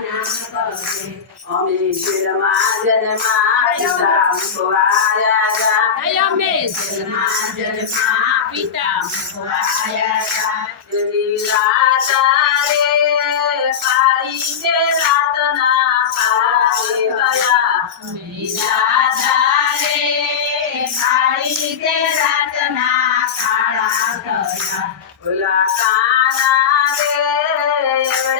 અમે જન્મા જન્મા પિતા મુખવાયા જા અમે જન્મા જન્મા પિતા મુખવાયા જા એલી રાજા રે કાળી કે રાતના કાળે ગયા રાજા રે કાળી કે રાતના કાળા ગયા ઓલા કાના રે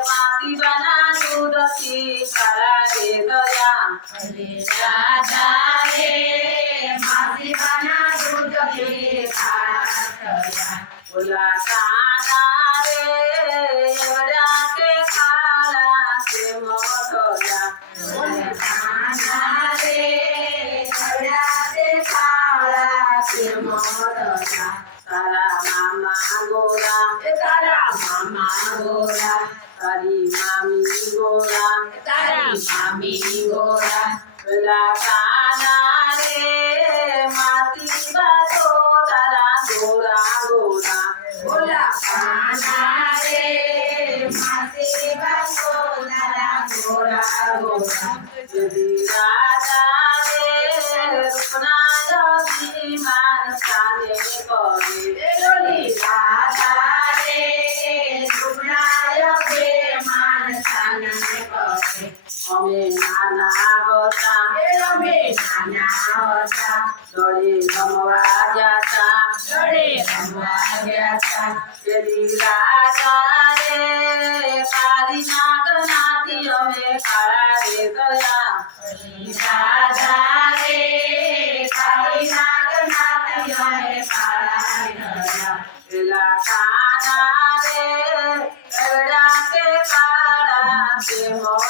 Mati bana dudati kar Hola, ગોરા તારા મામા ગોરા તારી મામી ગોરા તારા મામી ગોરા પેલા કાના રે માતી બાતો તારા ગોરા ગોરા ઓલા કાના રે માતી બાતો તારા ગોરા ગોરા જદી રાજા રે રૂપના અભિમાન સાને કરે রমে নানা হতা হে রমে নানা হতা দড়ে ভমবা যাতা দড়ে ভমবা যাতা তেরি রাতারে পারি নাগ নাতি রমে কারা রে দয়া রাধারে পারি নাগ নাতি রমে কারা রে দয়া এলা কানা রে এড়া কে কারা কে হয়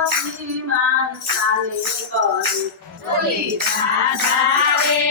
অভিমান কালে করে বলি দাদা রে